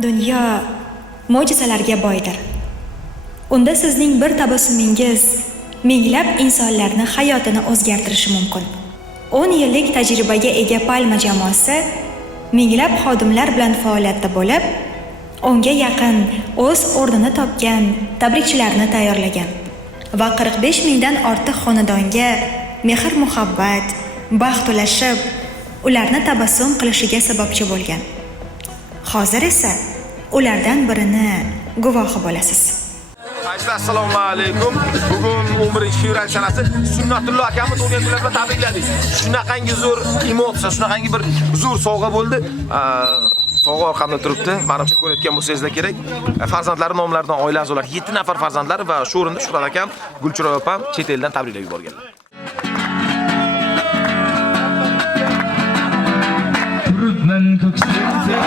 Dunyo mo'jizalarga boydir. Unda sizning bir tabassumingiz minglab insonlarning hayotini o'zgartirishi mumkin. 10 yillik tajribaga ega Palma jamoasi minglab xodimlar bilan faoliyatda bo'lib, 10 ga yaqin o'z o'rnini topgan tabrikchilarni tayyorlagan va 45 mingdan ortiq xonadonga mehr-muhabbat, baxt ulashib, ularni tabassum qilishiga sababchi bo'lgan. Hozir esa ulardan birini guvohi bo'lasiz. Assalomu alaykum. Bugun 11-fevral sanasi Sunnatulloh akamiz tug'ilgan kunlar bilan tabrikladik. Shunaqangi zo'r emotsiya, shunaqangi bir zo'r sovg'a bo'ldi. Sovg'a orqamda turibdi. Menimcha ko'rayotgan bo'lsangizlar kerak. Farzandlari nomlaridan oila a'zolari 7 nafar farzandlari va shu o'rinda Shuhrat akam, Gulchiroy opam chet eldan tabriklab yuborganlar. Turibman ko'ksimda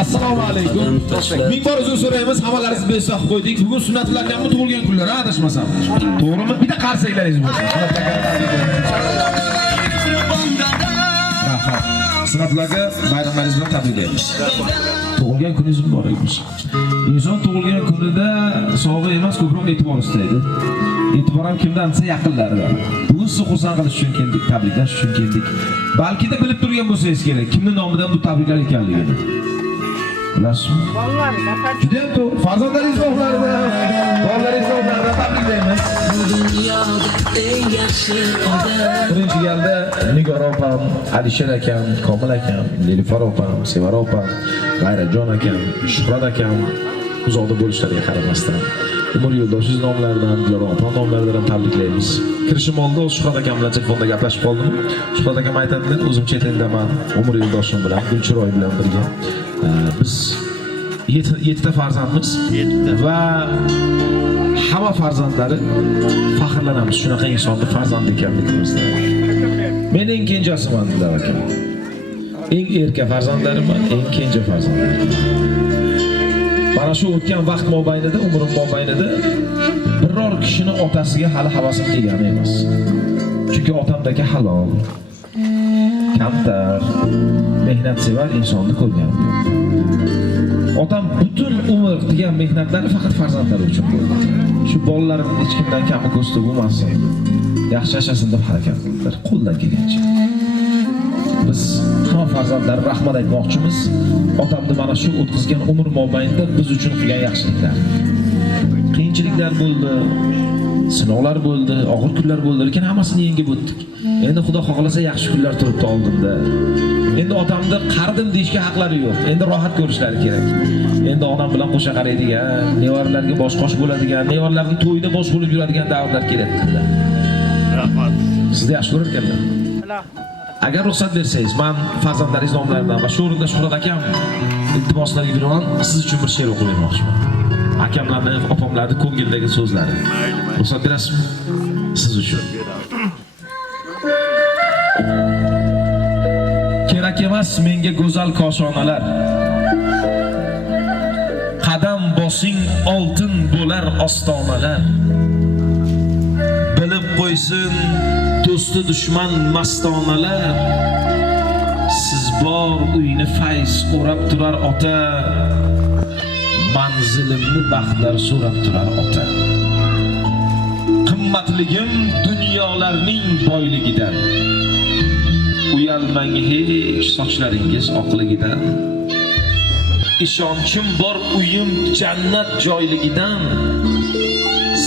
Assalomu alaykum. Ming bor uzr so'raymiz, hammalaringizni besoq qo'ydik. Bugun Sunnatulloh akamning tug'ilgan kunlari, adashmasam. To'g'rimi? Bitta qarsanglaringiz bo'lsin. Sunnatulloh aka, bayramlaringiz bilan tabriklaymiz. Tug'ilgan kuningiz muborak bo'lsin. Inson tug'ilgan kunida sovg'a emas, ko'proq e'tibor istaydi. E'tibor ham kimdan desa yaqinlaridan. Bugun sizni xursand qilish uchun keldik, tabriklash uchun keldik. Balki-da bilib turgan bo'lsangiz kerak, kimning nomidan bu tabriklar ekanligini. Bilasizmi? Juda ham to'g'ri. Farzandlaringiz bog'larida, bolalaringiz bog'larida tabriklaymiz. Birinchi galda Nigor opam, Alisher akam, Komil akam, Nilufar opam, Sevara opam, G'ayratjon akam, Shuhrat akam uzoqda bo'lishlariga qaramasdan Umr yo'ldoshingiz nomlaridan, Dilara opam nomlaridan ham tabriklaymiz. Kirishim oldi Shuhrat akam bilan telefonda gaplashib qoldim. Shuhrat akam aytadilar, o'zim chet eldaman, Umr yo'ldoshim bilan, Gulchiroy bilan birga biz 7 farzandmiz va hamma farzandlari faxrlanamiz. Shunaqa insonni farzand ekanligimizda. Men eng kenjasiman dedilar aka. Eng erka farzandlarimman, eng kenja farzandlarim. Mana shu o'tgan vaqt mobaynida, umrim mobaynida biror kishini otasiga hali havasim kelgani emas. Chunki otamdagi halol, kamtar, mehnatsevar insonni ko'rganim yo'q. Otam butun umr qilgan mehnatlari faqat farzandlari uchun bo'ldi. Shu bolalarimni hech kimdan kami ko'zda bo'lmasin, yaxshi yashasin deb harakat qildilar qo'ldan kelgancha. Biz hamma farzandlarga rahmat aytmoqchimiz. Otamni mana shu o'tkazgan umr mobaynida biz uchun qilgan yaxshiliklar. Qiyinchiliklar bo'ldi, sinovlar bo'ldi, og'ir kunlar bo'ldi, lekin hammasini yengib o'tdik. Endi Xudo xohlasa yaxshi kunlar turibdi oldinda. Endi otamni qardim deyishga haqlari yo'q. Endi rohat ko'rishlari kerak. Endi onam bilan qo'sha qaraydigan, nevarlarga bosh-qosh bo'ladigan, nevarlarning to'yida bosh bo'lib yuradigan davrlar kelayapti. Rahmat. Sizni yaxshi ko'rar ekanlar. Agar ruxsat bersangiz, men farzandlaringiz nomlaridan va shu o'rinda Shuhrat akam iltimoslariga binoan siz uchun bir she'r o'qib bermoqchiman. Akamlarning, opamlarning ko'ngildagi so'zlari. Ruxsat berasizmi? Siz uchun. Kerak emas menga go'zal koshonalar. Qadam bosing oltin bo'lar ostonalar. Bilib qo'ysin do'sti dushman mastonalar. Siz bor uyni fayz o'rab turar ota. Manzilimni baxtlar so'rab turar ota. Qimmatligim dunyolarning boyligidan. Uyalmang hech sochlaringiz oqligidan. Ishonchim bor uyim jannat joyligidan.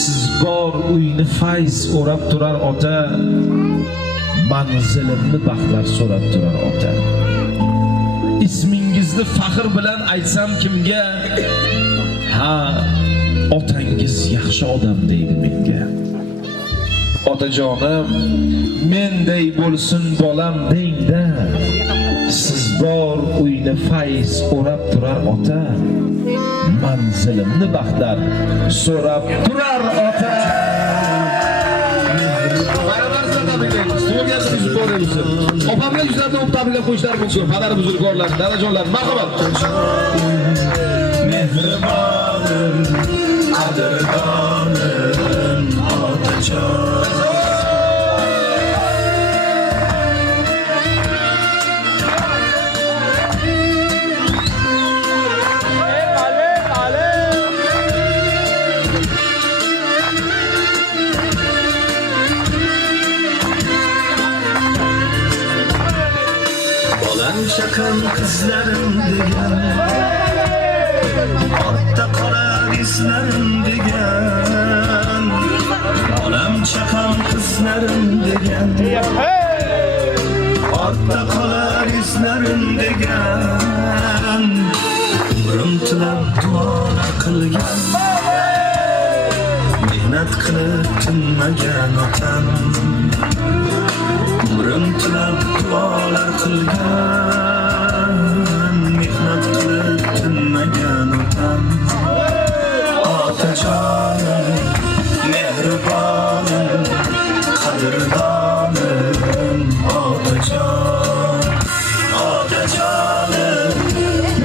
Siz bor uyni fayz o'rab turar ota. Manzilimni baxtlar so'rab turar ota. Ismingizni faxr bilan aytsam kimga? Ha, otangiz yaxshi odam deydi menga. Otajonim, menday bo'lsin bolam dengda. Siz bor uyni fayz o'rab turar ota. Manzilimni baxtlar so'rab turar ota. Opamlar yuzlaridan o'p tabriklar qo'yishlari mumkin. Xabar buzrukvorlar, dadajonlar, marhamat. Mehribonim, qadrdonim, otajon. Şakam kızlarım degan, orta qolar izlarim degan. Olam chaqam qizlarim degan, orta qolar izlarim degan. Umrim tilab duolar qilgan, mehnat qilib tinmagan otam. Umrim tilab duolar qilgan, mehnat qilib tinmagan otam. Otajonim, mehribonim, qadrdonim, otajon. Otajonim,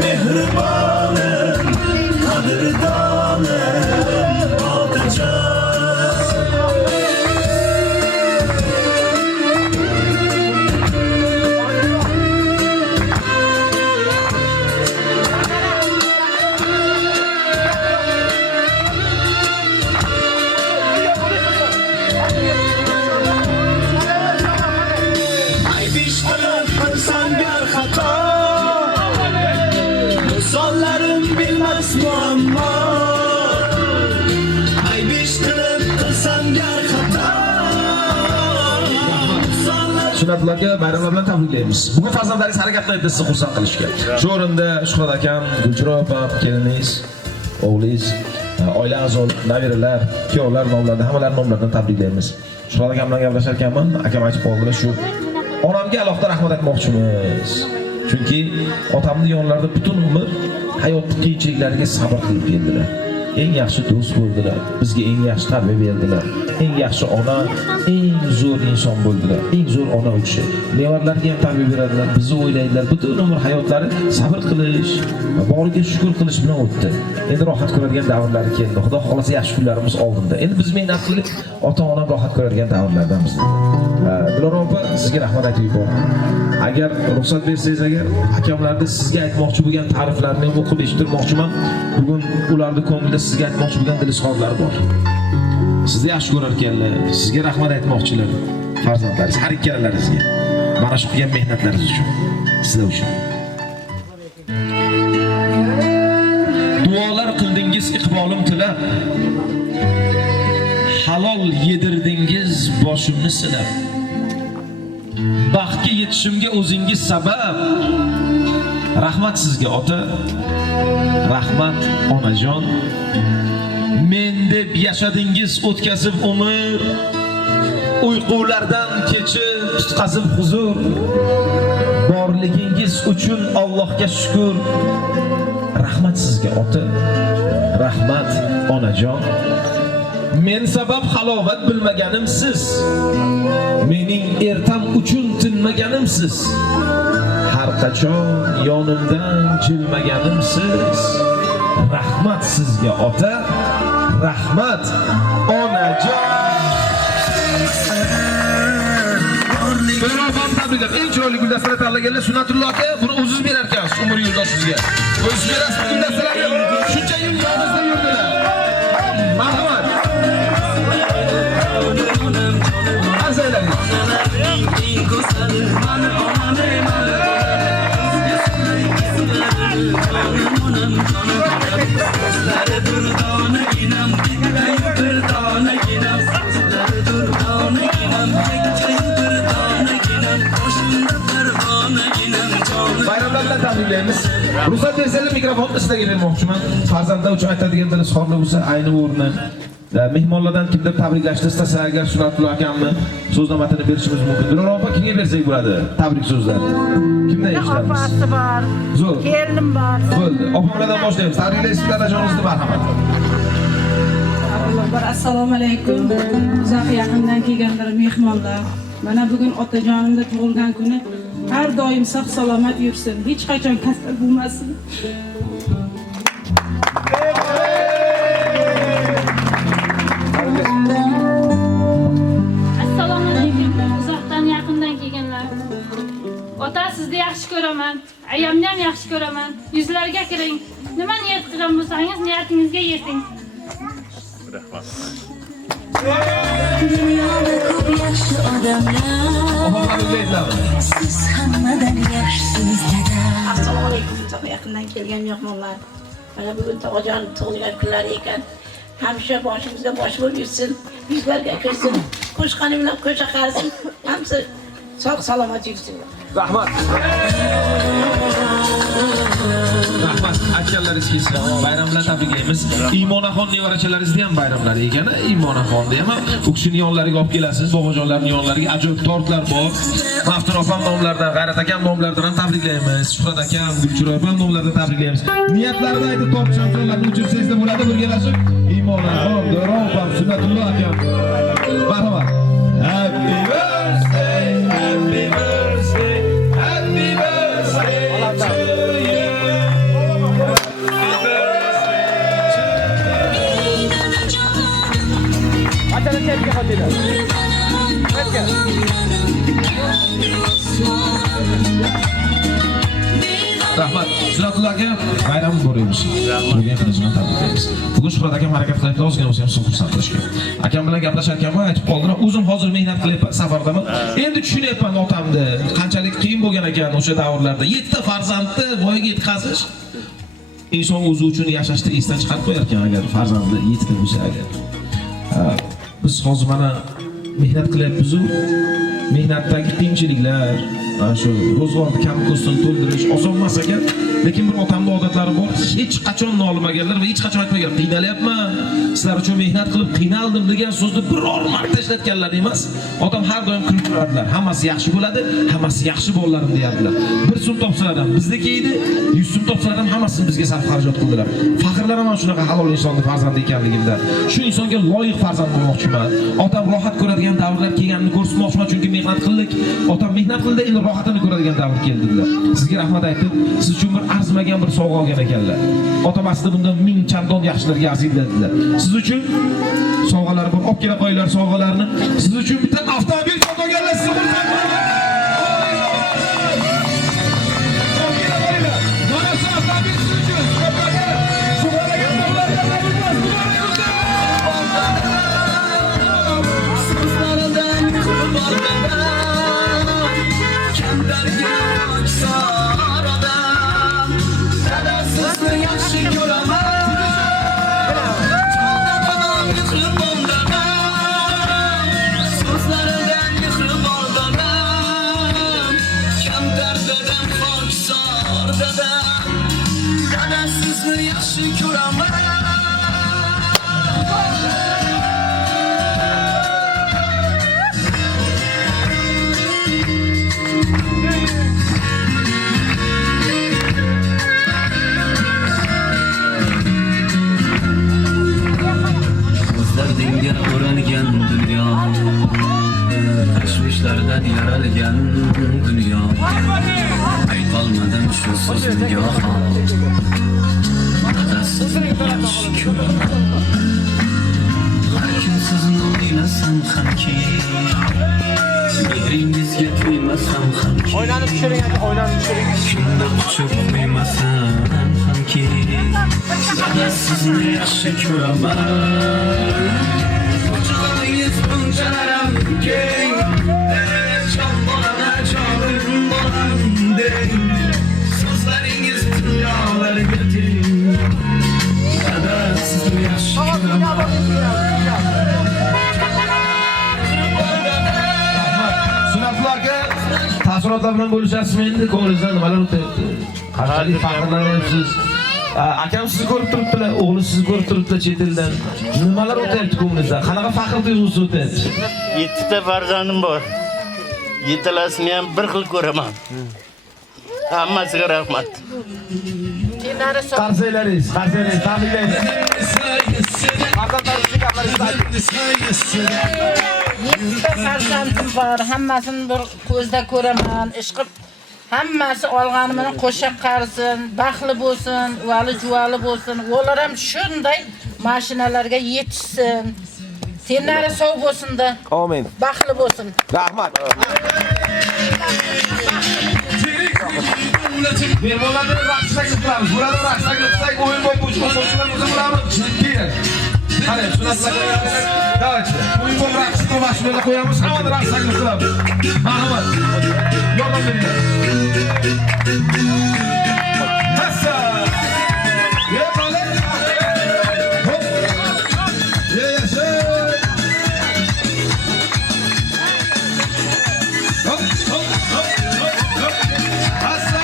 mehribonim, qadrdonim, otajon. Sunnatlarga bayramlar bilan tabriklaymiz. Bugun farzandlaringiz harakat qildi sizni xursand qilishga. Shu o'rinda Shuhrat akam, Gulchiro opam, keliningiz, o'g'lingiz, oila a'zolar, nabiralar, kuyovlar nomlaridan hammalari nomlaridan tabriklaymiz. Shuhrat akam bilan gaplashar ekanman, akam aytib qoldilar shu onamga alohida rahmat aytmoqchimiz. Chunki otamning yonlarida butun umr hayot qiyinchiliklariga sabr qilib keldilar. Eng yaxshi do'st bo'ldilar, bizga eng yaxshi tarbiya berdilar, eng yaxshi ona, eng zo'r inson bo'ldilar, eng zo'r ona u kishi. Nevarlarga ham tarbiya beradilar, bizni o'ylaydilar, butun umr hayotlari sabr qilish, boriga shukr qilish bilan o'tdi. Endi rohat ko'radigan davrlari keldi. Xudo xolasa yaxshi kunlarimiz oldinda. Endi biz mehnat qilib, ota-onam rohat ko'radigan davrlardan biz. Dilora opa, sizga rahmat aytib yuboraman. Agar ruxsat bersangiz, agar akamlarda sizga aytmoqchi bo'lgan ta'riflarni o'qib eshittirmoqchiman. Bugun ularning ko'nglida sizga aytmoqchi bo'lgan dilizorlar bor. Sizni yaxshi ko'rar ekanlar, sizga rahmat aytmoqchilar. Farzandlaringiz, har ikkalalaringizga. Mana shu qilgan mehnatlaringiz uchun, sizlar uchun. Duolar qildingiz iqbolim tilab. Halol yedirdingiz boshimni silab. Baxtga yetishimga o'zingiz sabab. Rahmat sizga ota, rahmat onajon. Men deb yashadingiz o'tkazib umr, uyqulardan kechib tutqazib huzur. Borligingiz uchun Allohga shukr. Rahmat sizga ota, rahmat onajon. Men sabab halovat bilmaganim siz. Mening ertam uchun tinmaganim siz. Har qachon yonimdan jilmaganim siz. Rahmat sizga ota, rahmat onajon. Biroq tabriklar. Eng chiroyli guldastani tanlaganlar Sunnatulloh aka, buni o'zingiz berar ekansiz umr yo'ldoshingizga. O'zingiz berasiz guldastalarni. Shuncha yil yoningizda yurdilar. Marhamat. Bayramlardan tabriklaymiz. Ruxsat bersangiz mikrofonni sizlarga bermoqchiman. Farzandlar uchun aytadigan dilizorlar bo'lsa ayni o'rni. Mehmonlardan kimdir tabriklashni istasa agar Sunnatulloh akamni so'znomatini berishimiz mumkin. Dilora opa kimga bersak bo'ladi? Tabrik so'zlar. Kimdan eshitamiz? Opasi bor. Zo'r. Kelinim bor. Bo'ldi. Opamlardan boshlaymiz. Tabriklaysiz onajoningizni marhamat. Assalomu alaykum. Uzoq yaqindan kelganlar mehmonlar. Mana bugun otajonimning tug'ilgan kuni. Har doim sog' salomat yursin. Hech qachon kasal bo'lmasin. Assalomu alaykum. Uzoqdan yaqindan kelganlar. Ota sizni yaxshi ko'raman. Ayamni ham yaxshi ko'raman. Yuzlarga kiring. Nima niyat qilgan bo'lsangiz, niyatingizga yeting. Rahmat. Dunyoda ko'p yaxshi odamlar, siz hammadan yaxshisiz dada. Assalomu alaykum. Uzoq yaqindan kelgan mehmonlar. Mana bugun tog'ajon tug'ilgan kunlari ekan. Hamisha boshimizga bosh bo'lib yursin, yuzlarga kirsin, qo'shqani bilan qo'sha qarsin, hamsi sog' salomat yursinlar. Rahmat. Rahmat. Akalaringiz kelsin. Bayramlar tabriklaymiz. Imonaxon nevarachalaringizni ham bayramlari ekan. Imonaxonni ham u kishining yonlariga olib kelasiz. Bobojonlarning yonlariga ajoyib tortlar bor. Maftur opam nomlaridan, G'ayrat akam nomlaridan ham tabriklaymiz. Shuhrat akam, Gulchira opam nomlaridan tabriklaymiz. Niyatlarida aytib tort champironlarni uchirsangiz bo'ladi. Birgalashib Imonaxon, Dilora opam, Sunnatulloh akam. Marhamat. Happy birthday, happy birthday, happy birthday to you. Rahmat. Sunnatulloh aka, bayram bo'lamiz. Bugun xizmat tabriklaymiz. Bugun Shuhrat akam harakat qilyapti, ozgina bo'lsa ham xursand qilishga. Akam bilan gaplashar ekanman, aytib qoldilar. O'zim hozir mehnat qilyapman, safardaman. Endi tushunyapman otamni, qanchalik qiyin bo'lgan ekan o'sha davrlarda. 7 ta farzandni voyaga yetkazish. Inson o'zi uchun yashashni esdan chiqarib qo'yar ekan agar farzandli yetim bo'lsa agar. Biz hozir mana mehnat qilyapmiz-ku. Mehnatdagi qiyinchiliklar, Mana shu ro'zg'orni kam ko'stin to'ldirish oson emas ekan, lekin bir otamning odatlari bor. Hech qachon nolimaganlar va hech qachon aytmagan, qiynalyapman, sizlar uchun mehnat qilib qiynaldim degan so'zni biror marta ishlatganlar emas. Otam har doim kulib turardilar. Hammasi yaxshi bo'ladi, hammasi yaxshi bo'lalarim deyardilar. 1 so'm topsalar ham bizniki edi, 100 so'm topsalar ham hammasini bizga sarf xarajat qildilar. Faxrlar ham shunaqa halol insonning farzandi ekanligimda. Shu insonga loyiq farzand bo'lmoqchiman. Otam rohat ko'radigan davrlar kelganini ko'rsatmoqchiman, chunki mehnat qildik. Otam mehnat qildi, endi rohatini ko'radigan davr keldi dedilar. Sizga rahmat aytib, siz uchun bir arzimagan bir sovg'a olgan ekanlar. Otam aslida bundan 1000 chandon yaxshilarga arziydi dedilar. Siz uchun sovg'alar bor, olib kela qo'yinglar sovg'alarni. Siz uchun bitta avtomobil sotib olganlar, siz Dengga o'ralgan dunyo, tashvishlardan yaralgan dunyo. Aytolmadim shu so'zni goho, dadasiz yaxshi ko'raman. Har kun sizni o'ylasam hamki, mehringizga to'ymasam hamki, O'ynanib tushiring, o'ynanib tushiring. shunda quchib qo'ymasam hamki, dadasizni yaxshi ko'raman. Qo'chig'ingiz bunchalaram keng, jon bolana jonim bolam deng. So'zlaringiz dunyolarga teng, dadasizni yaxshi ko'raman. Sunatlarga taassurotlar bilan bo'lishasizmi endi? Ko'ngilingizdan nimalar o'tyapti? Qanchalik faxrlanyapsiz? Akam sizni ko'rib turibdilar, o'g'li sizni ko'rib turibdilar chet eldan. Nimalar o'tyapti ko'ngilingizdan? Qanaqa faxr tuyg'usi o'tyapti? 7 ta farzandim bor. 7talasini ham bir xil ko'raman. Hammasiga rahmat. Qarsaylaringiz, tabriklaymiz. Farzandlaringizni gaplaringizni ayting. 7 ta farzandim bor, hammasini bir ko'zda ko'raman, ish qilib hammasi olganimni qo'shib qarisin, baxtli bo'lsin, vali juvali bo'lsin. Ular ham shunday mashinalarga yetishsin. Tenlari sog' bo'lsin-da. Amin. Baxtli bo'lsin. Rahmat. Mehmonlarni raqsga qilamiz. Bularni raqsga qilsak, o'yin bo'yicha qo'shiqlar o'zimiz keyin. Qani, sunatlarga davaychi. O'yin bo'yicha raqsga mashinaga qo'yamiz, hamma raqsga qilamiz. Marhamat. Yordam beringlar. Hassa. Yepale. Hop. Yes. Hop, hop, hop, hop. Hassa.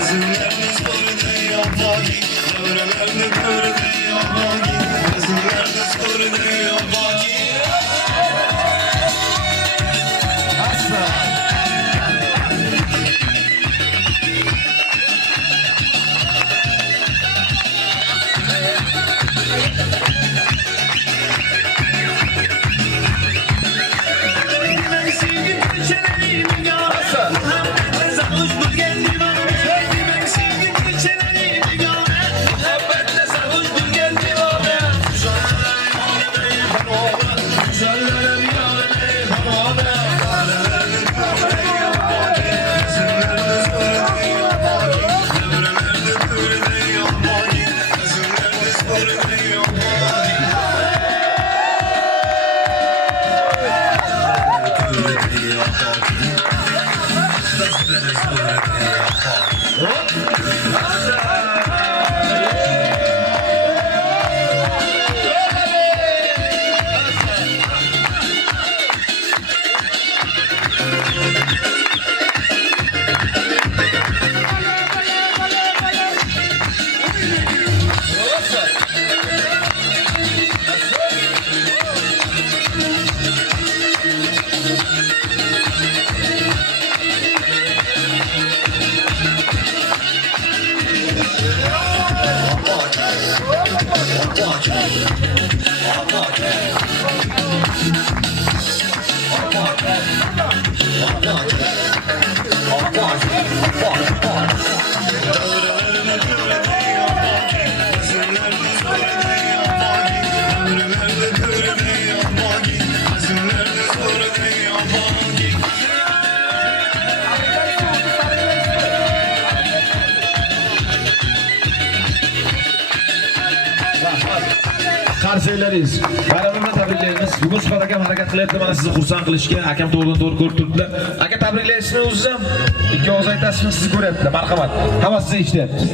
Gözümleriniz böyle yapar, Qarsiylaringiz. Bayramni tabriklaymiz. Bugun Suhbat akam harakat qilyapti, mana sizni xursand qilishga. Akam to'g'ridan-to'g'ri ko'rib turibdilar. Aka tabriklayishni o'zingiz ham ikki og'iz aytasizmi, sizni ko'ryaptilar. Marhamat. Hamma sizni eshityapti.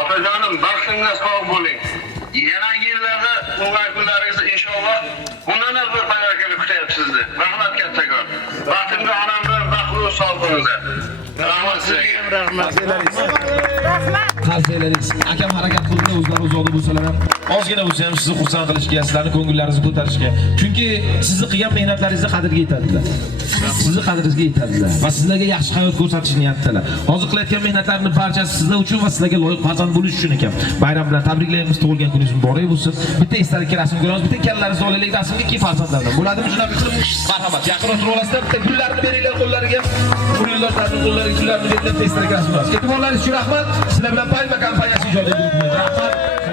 Otajonim, baxtingiz sog' bo'ling. Yangi yillarda o'g'ay kunlaringizni inshaalloh bundan bir barakali kutyapti sizni. Rahmat kattakon. Baxtimga onamdan baxtli sog' bo'linglar. Rahmat sizga. Rahmat. Qarsiylaringiz. Akam harakat qildi, o'zlari uzoqda bo'lsalar ham ozgina bo'lsa ham sizni xursand qilishga, sizlarning ko'ngillaringizni ko'tarishga. Chunki sizni qilgan mehnatlaringizni qadriga yetadilar. Sizni qadringizga yetadilar va sizlarga yaxshi hayot ko'rsatishni niyatdalar. Hozir qilayotgan mehnatlarning barchasi sizlar uchun va sizlarga loyiq farzand bo'lish uchun ekan. Bayram bilan tabriklaymiz, tug'ilgan kuningiz muborak bo'lsin. Bitta esdalikka rasm ko'ramiz, bitta kallaringizni olaylik, rasmga keyin farzandlardan. Bo'ladimi shunaqa qilib? Marhamat. Yaqinroq turib olasizlar, bitta gullarni beringlar qo'llariga. Bu yo'llarning qo'llariga gullarni beringlar, esdalik rasm olasiz. E'tiborlaringiz uchun rahmat. Sizlar bilan Palma kompaniyasi ijod etdi. Rahmat.